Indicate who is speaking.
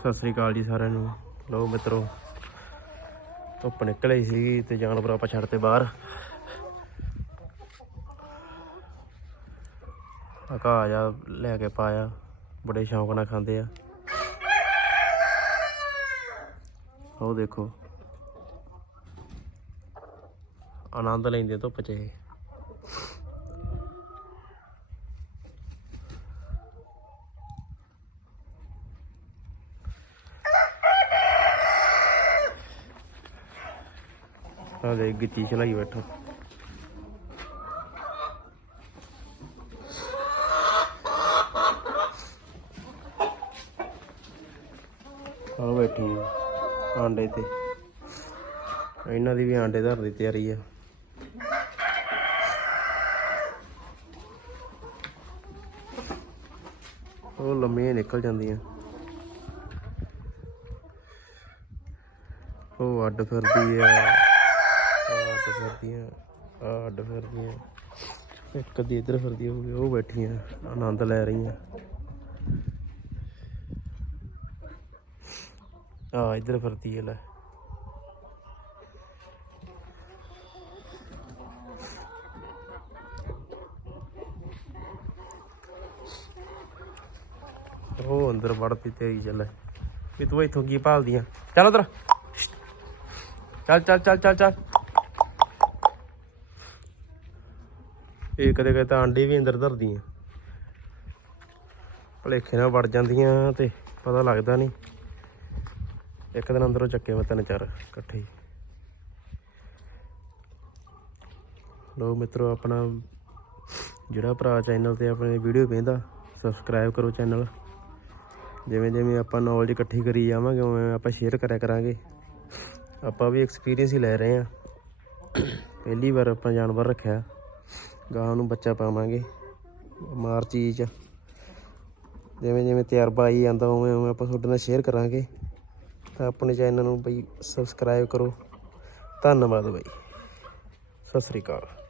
Speaker 1: ਸਤਿ ਸ੍ਰੀ ਅਕਾਲ ਜੀ ਸਾਰਿਆਂ ਨੂੰ। ਲੋ ਮਿੱਤਰੋ, ਧੁੱਪ ਨਿਕਲ ਆਈ ਸੀ ਤੇ ਜਾਨਵਰ ਆਪਾਂ ਛੱਡਤੇ ਬਾਹਰ। ਆ ਘਾਹ ਜਾ ਲੈ ਕੇ ਪਾਇਆ। ਬੜੇ ਸ਼ੌਂਕ ਨਾਲ ਖਾਂਦੇ ਆ। ਉਹ ਦੇਖੋ। ਆਨੰਦ ਲੈਂਦੇ ਧੁੱਪ 'ਚ ਇਹ। ਆ ਦੇ ਗਿੱਚੀ ਚਲਾਈ ਬੈਠਾ। ਆ ਬੈਠੀ ਆ, ਆਂਡੇ ਤੇ। ਇਹਨਾਂ ਦੀ ਵੀ ਆਂਡੇ ਧਰ ਦੀ ਤਿਆਰੀ ਆ। ਉਹ ਲੰਮੀਆਂ ਨਿਕਲ ਜਾਂਦੀਆਂ। ਉਹ ਅੱਡ ਫਿਰਦੀ ਆ। ਅੱਡ ਫਿਰਦੀਆਂ ਅੱਡ ਫਿਰਦੀਆਂ। ਇੱਕ ਦੀ ਇੱਧਰ ਫਿਰਦੀ ਹੋਊਗੀ, ਉਹ ਬੈਠੀਆਂ, ਆਨੰਦ ਲੈ ਰਹੀਆਂ। ਆ, ਇੱਧਰ ਫਿਰਦੀ ਹੈ, ਲੈ। ਉਹ ਅੰਦਰ ਵੜਦੀ ਤੇਰੀ ਚੱਲ। ਵੀ ਤੂੰ ਇੱਥੋਂ ਕੀ ਭਾਲਦੀਆਂ? ਚੱਲ ਉਧਰ। ਚੱਲ ਚੱਲ ਚੱਲ ਚੱਲ ਚੱਲ। ਇਹ ਕਦੇ ਕਦੇ ਤਾਂ ਆਂਡੇ ਵੀ ਅੰਦਰ ਧਰਦੀਆਂ। ਭਲੇਖੇ ਨਾਲ ਵੜ ਜਾਂਦੀਆਂ ਤੇ ਪਤਾ ਲੱਗਦਾ ਨਹੀਂ। ਇੱਕ ਦਿਨ ਅੰਦਰੋਂ ਚੱਕੇ ਮੈਂ ਤਿੰਨ ਚਾਰ ਇਕੱਠੇ। ਹੀ ਲੋ ਮਿੱਤਰੋ, ਆਪਣਾ ਜਿਹੜਾ ਭਰਾ ਚੈਨਲ ਤੇ ਆਪਣੇ ਵੀਡੀਓ ਵੇਖਦਾ ਸਬਸਕ੍ਰਾਈਬ ਕਰੋ ਚੈਨਲ ਜਿਵੇਂ ਜਿਵੇਂ ਆਪਾਂ ਨੌਲੇਜ ਇਕੱਠੀ ਕਰੀ ਜਾਵਾਂਗੇ, ਉਵੇਂ ਆਪਾਂ ਸ਼ੇਅਰ ਕਰਿਆ ਕਰਾਂਗੇ। ਆਪਾਂ ਵੀ ਐਕਸਪੀਰੀਅੰਸ ਹੀ ਲੈ ਰਹੇ ਆ ਪਹਿਲੀ ਵਾਰ ਆਪਾਂ ਜਾਨਵਰ ਰੱਖਿਆ। ਗਾਂ ਨੂੰ ਬੱਚਾ ਪਾਵਾਂਗੇ ਮਾਰਚ ਚ। ਜਿਵੇਂ ਜਿਵੇਂ ਤਜਰਬਾ ਆਈ ਜਾਂਦਾ, ਉਵੇਂ ਉਵੇਂ ਆਪਾਂ ਤੁਹਾਡੇ ਨਾਲ ਸ਼ੇਅਰ ਕਰਾਂਗੇ। ਤਾਂ ਆਪਣੇ ਚੈਨਲ ਨੂੰ ਬਈ ਸਬਸਕ੍ਰਾਈਬ ਕਰੋ। ਧੰਨਵਾਦ ਬਈ। ਸਤਿ ਸ੍ਰੀ ਅਕਾਲ।